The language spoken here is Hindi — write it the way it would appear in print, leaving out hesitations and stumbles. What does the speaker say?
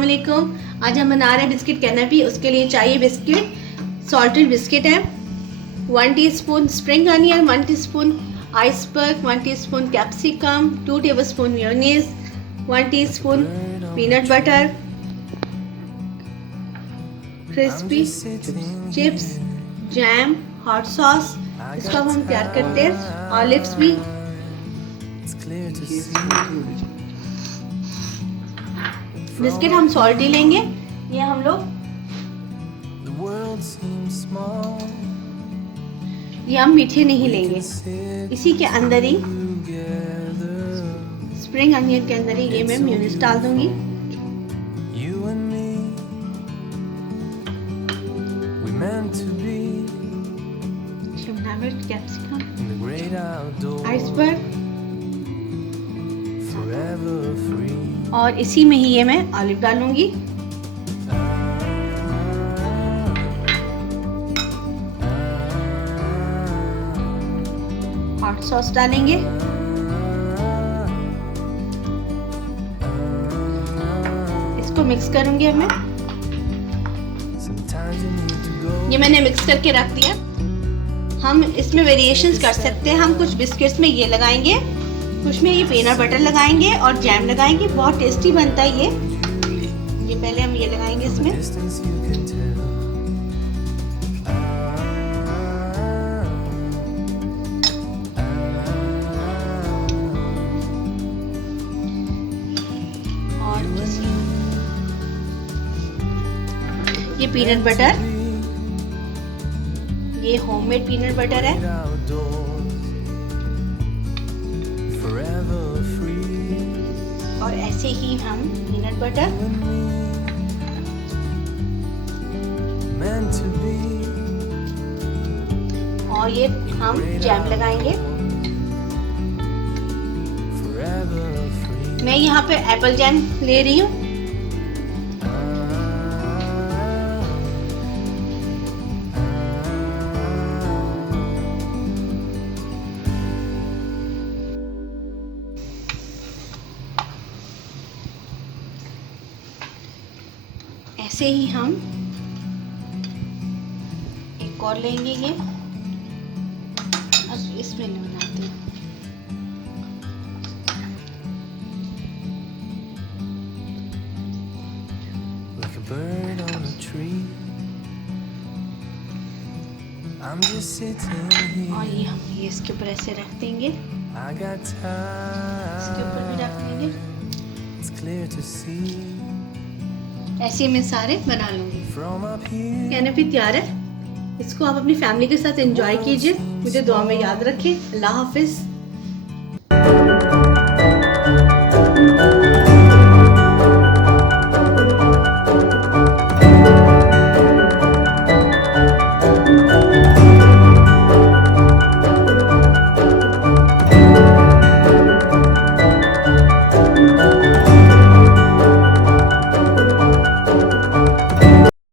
अस्सलाम वालेकुम। आज हम बना रहे हैं बिस्किट कैनपी। उसके लिए चाहिए बिस्किट, सॉल्टेड बिस्किट है, 1 teaspoon spring onion, 1 teaspoon iceberg, 1 teaspoon capsicum, 2 tablespoon mayonnaise, 1 teaspoon peanut butter, crispy chips, jam, hot sauce, इसको अब हम तैयार करते हैं, ऑलिव्स भी, बिस्किट हम सॉल्टी लेंगे, ये हम लोग ये हम मीठे नहीं लेंगे। इसी के अंदर ही स्प्रिंग अनियन के अंदर ही ये मैं मेयोनीज डाल दूंगी। शिमला मिर्च, कैप्सिकम, आइसबर्ग और इसी में ही ये मैं ऑलिव डालूंगी। हॉट सॉस डालेंगे, इसको मिक्स करूंगी अब मैं। ये मैंने मिक्स करके रख दिया। हम इसमें वेरिएशंस कर सकते हैं। हम कुछ बिस्किट्स में ये लगाएंगे, कुछ में ये पीनट बटर लगाएंगे और जैम लगाएंगे। बहुत टेस्टी बनता है ये पहले हम ये लगाएंगे इसमें। और ये पीनट बटर, ये होममेड पीनट बटर है। और ऐसे ही हम पीनट बटर और ये हम जैम लगाएंगे। मैं यहाँ पे एप्पल जैम ले रही हूँ। ऐसे ही हम एक और लेंगे ये। अब इसमें बनाते हैं। और ये हम ये इसके ऊपर ऐसे रख देंगे, इसके ऊपर भी रख देंगे। ऐसे मैं सारे बना लूंगी। कैनपी तैयार है। इसको आप अपनी फैमिली के साथ एंजॉय कीजिए। मुझे दुआ में याद रखें। अल्लाह हाफिज।